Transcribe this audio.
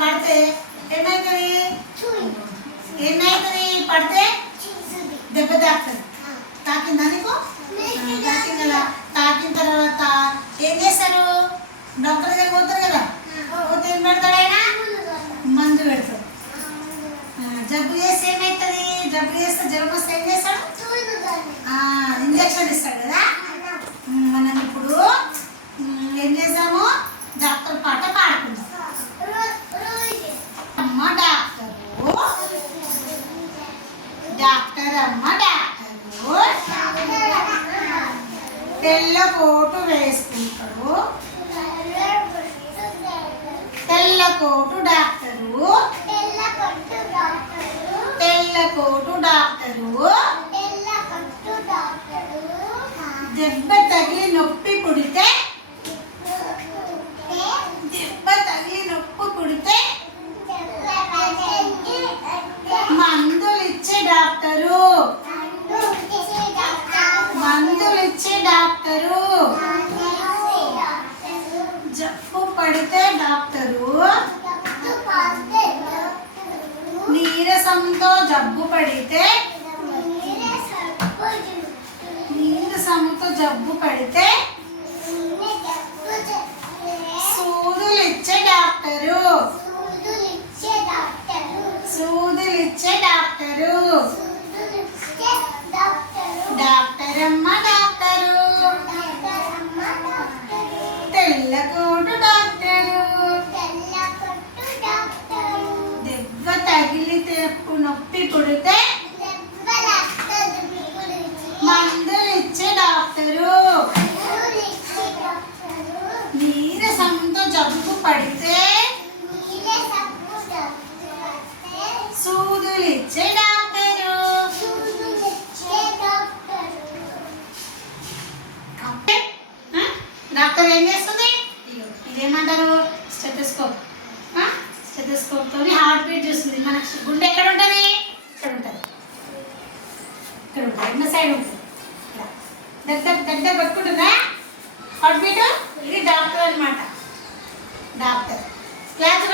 పడితే ఏమవుతుంది? ఏమవుతుంది? పడితే దెబ్బ తాకుతుంది. తాకిందా నీకు? తాకింది కదా. తాకిన తర్వాత ఏం చేస్తారు? డాక్టర్ దగ్గర పోతారు కదా. పోతే ఏం పెడతాడు ఆయన? మందు పెడతాడు. జబ్బు చేస్తే ఏమవుతుంది? జబ్బు చేస్తే జ్వరం వస్తే ఏం చేస్తాడు? ఇంజక్షన్ ఇస్తాడు కదా. మనం ఇప్పుడు ఏం చేసాము? డాక్టర్ పాట పాడుకుందాం. అమ్మ డాక్టరు, డాక్టర్ అమ్మ డాక్టరు, తెల్ల కోటు వేసుకుంటాడు. తెల్ల కోటు డాక్టరు, తెల్ల కోటు డాక్టరు, దెబ్బ తగిలి నొప్పి పుడితే, దెబ్బ తగిలి నొప్పి పుడితే మందులు ఇచ్చే డాక్టరు, మందులు ఇచ్చే డాక్టరు. జబ్బు పడితే డాక్టరు, నీరసంతో జబ్బు పడితే, నీరసంతో జబ్బు పడితే సూదులు ఇచ్చే డాక్టరు, సూదులు ఇచ్చే డాక్టరు. డాక్టర్ అమ్మ డాక్టరు, తెల్ల కోటు డాక్టరు, దెబ్బ తగిలితే నొప్పి పుడితే మందులు ఇచ్చే డాక్టరు. నీరసంతో జబ్బు పడితే సూదులు ఇచ్చే డాక్టరు. డాక్టర్ ఏం చేస్తుంది? ఇదేమంటారు? స్టెథోస్కోప్. స్టెథోస్కోప్ తోని హార్ట్ బీట్ చూస్తుంది. మన గుండె ఎక్కడ ఉంటుంది? ఇక్కడ ఉంటుంది. ఇక్కడ ఉంటుంది. ఎన్న సైడ్ ఉంటుంది. దగ్గర దగ్గర పట్టుకుంటుందా హార్ట్ బీట్? ఇది డాక్టర్ అనమాట. Doctor class